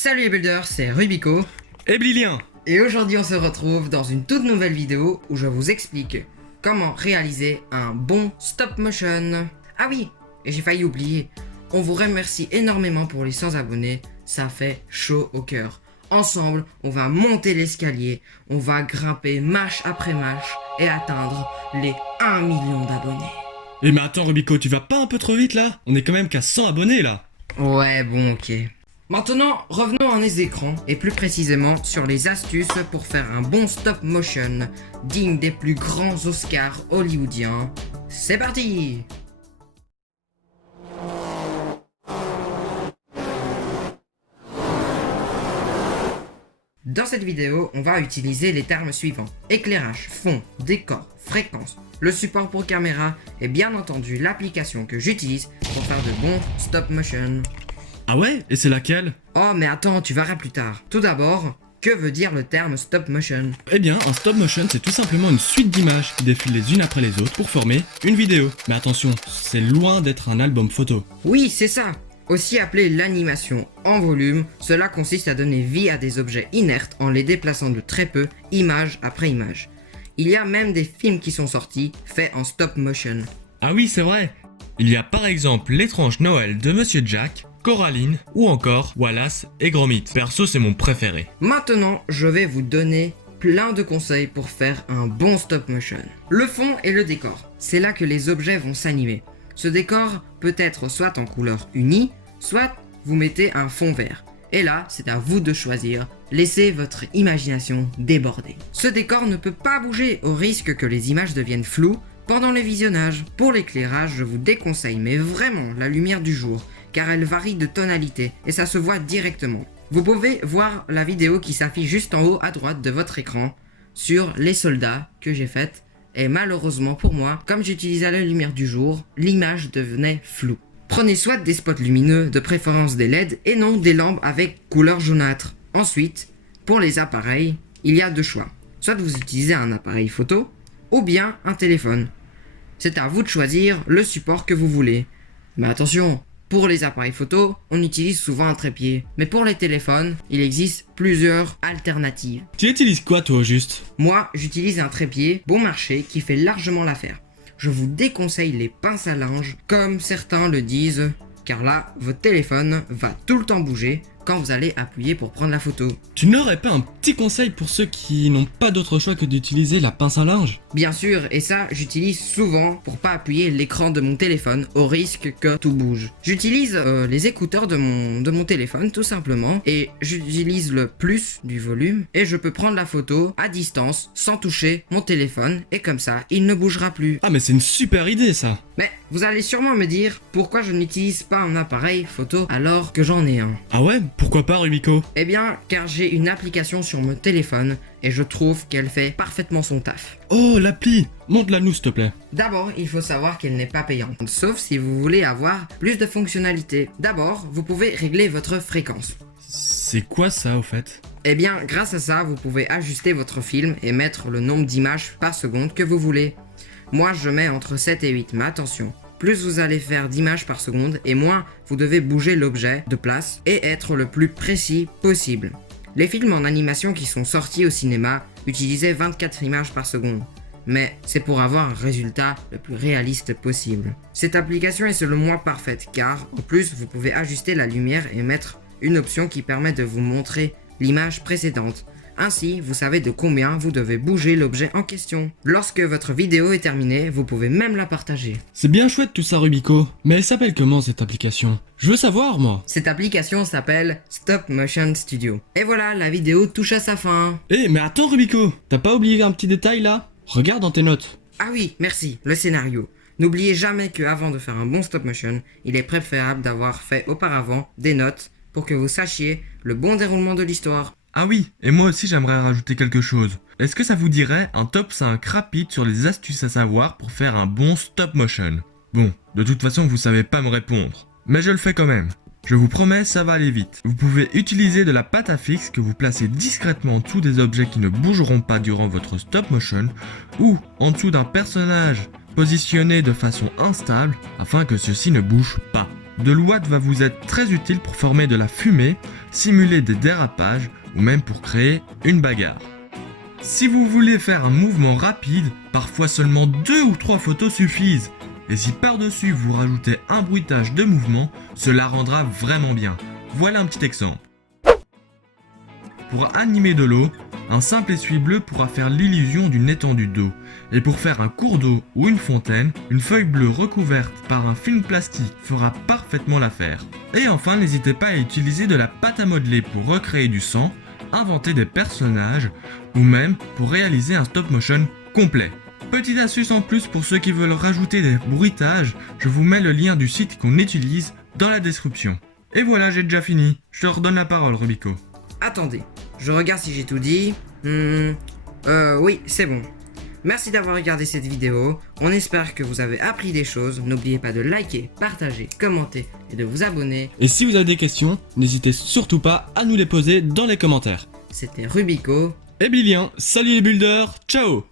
Salut les builders, c'est Rubico. Et Blilien. Et aujourd'hui on se retrouve dans une toute nouvelle vidéo où je vous explique comment réaliser un bon stop motion. Ah oui, et j'ai failli oublier, on vous remercie énormément pour les 100 abonnés, ça fait chaud au cœur. Ensemble, on va monter l'escalier, on va grimper match après match et atteindre les 1 million d'abonnés. Eh mais attends Rubico, tu vas pas un peu trop vite là? On est quand même qu'à 100 abonnés là. Ouais, bon, ok. Maintenant, revenons à nos écrans, et plus précisément sur les astuces pour faire un bon stop motion, digne des plus grands Oscars hollywoodiens. C'est parti! Dans cette vidéo, on va utiliser les termes suivants: éclairage, fond, décor, fréquence, le support pour caméra et bien entendu l'application que j'utilise pour faire de bons stop motion. Ah ouais? Et c'est laquelle? Oh mais attends, tu verras plus tard. Tout d'abord, que veut dire le terme stop motion? Eh bien, un stop motion c'est tout simplement une suite d'images qui défilent les unes après les autres pour former une vidéo. Mais attention, c'est loin d'être un album photo. Oui, c'est ça. Aussi appelé l'animation en volume, cela consiste à donner vie à des objets inertes en les déplaçant de très peu, image après image. Il y a même des films qui sont sortis, faits en stop motion. Ah oui, c'est vrai. Il y a par exemple L'étrange Noël de Monsieur Jack, Coraline ou encore Wallace et Gromit. Perso, c'est mon préféré. Maintenant, je vais vous donner plein de conseils pour faire un bon stop motion. Le fond et le décor, c'est là que les objets vont s'animer. Ce décor peut être soit en couleur unie, soit vous mettez un fond vert. Et là, c'est à vous de choisir. Laissez votre imagination déborder. Ce décor ne peut pas bouger au risque que les images deviennent floues pendant le visionnage. Pour l'éclairage, je vous déconseille, mais vraiment, la lumière du jour, car elle varie de tonalité et ça se voit directement. Vous pouvez voir la vidéo qui s'affiche juste en haut à droite de votre écran sur les soldats que j'ai faite. Et malheureusement pour moi, comme j'utilisais la lumière du jour, l'image devenait floue. Prenez soit des spots lumineux, de préférence des LED, et non des lampes avec couleur jaunâtre. Ensuite, pour les appareils, il y a deux choix. Soit vous utilisez un appareil photo, ou bien un téléphone. C'est à vous de choisir le support que vous voulez. Mais attention, pour les appareils photo, on utilise souvent un trépied. Mais pour les téléphones, il existe plusieurs alternatives. Tu utilises quoi toi au juste? Moi, j'utilise un trépied bon marché qui fait largement l'affaire. Je vous déconseille les pinces à linge, comme certains le disent, car là, votre téléphone va tout le temps bouger quand vous allez appuyer pour prendre la photo. Tu n'aurais pas un petit conseil pour ceux qui n'ont pas d'autre choix que d'utiliser la pince à linge? Bien sûr, et ça, j'utilise souvent pour pas appuyer l'écran de mon téléphone au risque que tout bouge. J'utilise les écouteurs de mon téléphone tout simplement, et j'utilise le plus du volume, et je peux prendre la photo à distance sans toucher mon téléphone, et comme ça, il ne bougera plus. Ah mais c'est une super idée ça. Mais vous allez sûrement me dire pourquoi je n'utilise pas un appareil photo alors que j'en ai un. Ah ouais? Pourquoi pas Rubico? Eh bien, car j'ai une application sur mon téléphone et je trouve qu'elle fait parfaitement son taf. Oh l'appli! Montre-la nous s'il te plaît. D'abord, il faut savoir qu'elle n'est pas payante, sauf si vous voulez avoir plus de fonctionnalités. D'abord, vous pouvez régler votre fréquence. C'est quoi ça au fait? Eh bien, grâce à ça, vous pouvez ajuster votre film et mettre le nombre d'images par seconde que vous voulez. Moi, je mets entre 7 et 8, mais attention. Plus vous allez faire d'images par seconde et moins vous devez bouger l'objet de place et être le plus précis possible. Les films en animation qui sont sortis au cinéma utilisaient 24 images par seconde, mais c'est pour avoir un résultat le plus réaliste possible. Cette application est selon moi parfaite car en plus vous pouvez ajuster la lumière et mettre une option qui permet de vous montrer l'image précédente. Ainsi, vous savez de combien vous devez bouger l'objet en question. Lorsque votre vidéo est terminée, vous pouvez même la partager. C'est bien chouette tout ça Rubico, mais elle s'appelle comment cette application? Je veux savoir moi. Cette application s'appelle Stop Motion Studio. Et voilà, la vidéo touche à sa fin. Eh mais attends Rubico, t'as pas oublié un petit détail là? Regarde dans tes notes. Ah oui, merci, le scénario. N'oubliez jamais qu'avant de faire un bon stop motion, il est préférable d'avoir fait auparavant des notes pour que vous sachiez le bon déroulement de l'histoire. Ah oui, et moi aussi j'aimerais rajouter quelque chose. Est-ce que ça vous dirait un top 5 rapide sur les astuces à savoir pour faire un bon stop motion? Bon, de toute façon vous savez pas me répondre, mais je le fais quand même. Je vous promets, ça va aller vite. Vous pouvez utiliser de la pâte à fixe que vous placez discrètement en dessous des objets qui ne bougeront pas durant votre stop motion, ou en dessous d'un personnage positionné de façon instable afin que ceux-ci ne bougent pas. de l'ouate va vous être très utile pour former de la fumée, simuler des dérapages ou même pour créer une bagarre. Si vous voulez faire un mouvement rapide, parfois seulement 2 ou 3 photos suffisent. Et si par-dessus vous rajoutez un bruitage de mouvement, cela rendra vraiment bien. Voilà un petit exemple. Pour animer de l'eau, un simple essuie bleu pourra faire l'illusion d'une étendue d'eau. Et pour faire un cours d'eau ou une fontaine, une feuille bleue recouverte par un film plastique fera parfaitement l'affaire. Et enfin, n'hésitez pas à utiliser de la pâte à modeler pour recréer du sang, inventer des personnages ou même pour réaliser un stop motion complet. Petite astuce en plus pour ceux qui veulent rajouter des bruitages, je vous mets le lien du site qu'on utilise dans la description. Et voilà, j'ai déjà fini. Je te redonne la parole, Rubico. Attendez, je regarde si j'ai tout dit. Oui, c'est bon. Merci d'avoir regardé cette vidéo. On espère que vous avez appris des choses. N'oubliez pas de liker, partager, commenter et de vous abonner. Et si vous avez des questions, n'hésitez surtout pas à nous les poser dans les commentaires. C'était Rubico. Et Bilien, salut les builders, ciao!